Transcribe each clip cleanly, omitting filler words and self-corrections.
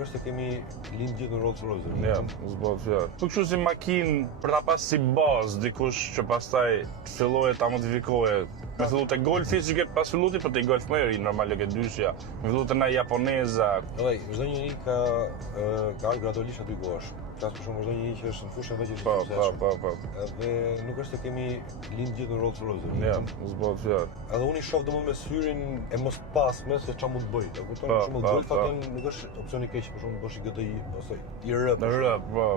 nuk është se kemi lind gjithë në Rolls Royce. Ja, zbot fjalë. Po kështu si makinë për ta pas si bazë dikush që pastaj filloje ta modifikoje. Me fillu te Golfi që ke pas filluti, po te Golf më i ri, normal që dyshja. Me fillu te na japoneza. Edhe çdo njeri ka ardhur gradualisht aty ku është. Flas për shembull çdo njeri që është në fushën vetë që Po. Edhe nuk është se kemi lind gjithë në Rolls Royce. Ja, zbot fjalë. Edhe unë i shoh domosdoshmë me syrin e mos pasme se çfarë mund të bëj. E kupton? Për shembull Golf atë nuk është opsioni i keq, për shembull bosh i GTI ose i R. Po.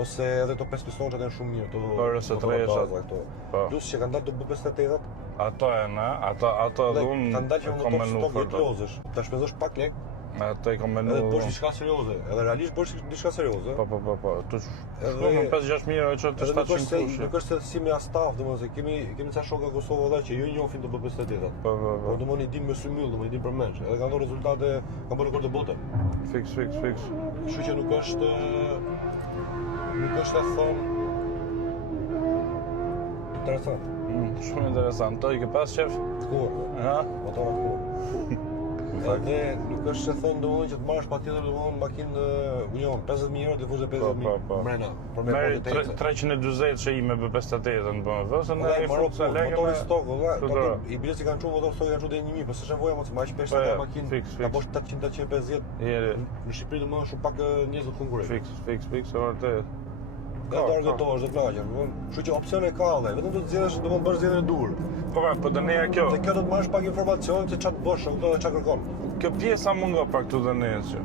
Ose edhe to 5 pistonçat janë shumë mirë, to RS3-shat këto. Po. Plus që kanë dalë to B58-at. Ato janë, ato edhe unë kanë dalë që kam në menu top për të lozësh. Ta shpenzosh pak lek, ato i kam menu. edhe bosh diçka serioze. Edhe realisht bosh diçka serioze. Po. Tu Edhe shkruajmë 5-6 mijë që të 700 kush. Nuk është se si me astaf, domethënë kemi ca shokë në Kosovë edhe që jo njohin të B58-at. Po. Po domethënë i dim me symyll, domethënë i dim për menç. Edhe kanë dhënë rezultate, kanë bërë rekorde bote. Fix. Kështu që nuk është e thon interesant. Shumë interesant. To i ke pas qef? Kur? Ha? Motora kur. Edhe nuk është se thon domosdoshmë që të marrësh patjetër domosdoshmë makinë Union 50.000 euro të fushë 50.000 mrena. Për me Merri 340 që i me B58-ën bën. Vëse në ai funksa lekë. Motori stok, i bile si kanë çuar motor stok kanë çuar deri 1000, po s'është nevoja mos më aq peshë ka makinë. Ta bosh 800-850. Në Shqipëri domosdoshmë shumë pak njerëz të konkurrojnë. Fix, vërtet. Ka dargëtosh, do të lagjen, kështu që opsione ka edhe, vetëm do të zgjedhësh, do të bësh zgjedhjen e dur. Po dëneja kjo. Te kjo do të marrësh pak informacion se ç'a të bësh, ç'a kërkon. Kjo pjesa mungo pak këtu dëneja që.